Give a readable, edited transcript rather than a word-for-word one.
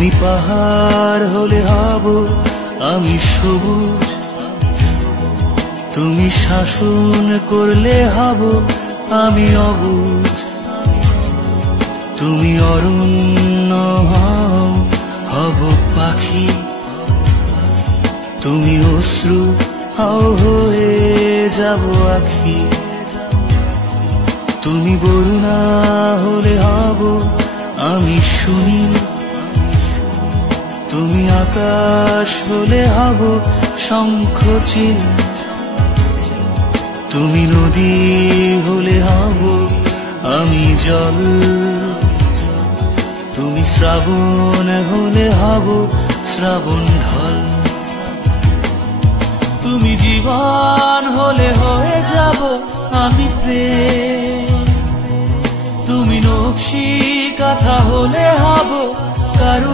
তুমি পাহাড় হলে হব আমি সবুজ, তুমি শাসন করলে হব আমি অবুঝ। তুমি অরণ্য হব পাখি, তুমি অশ্রু হয়ে যাব আখি। তুমি বরুণা হলে হব আমি শুনি, তুমি আকাশ হলে হব শঙ্খচিল। তুমি নদী হলে হব আমি জল, তুমি শ্রাবণ হলে হব শ্রাবণ ঢল। তুমি জীবন হলে হয়ে যাব আমি প্রেম, তুমি নকশি কাঁথা হলে হব কারু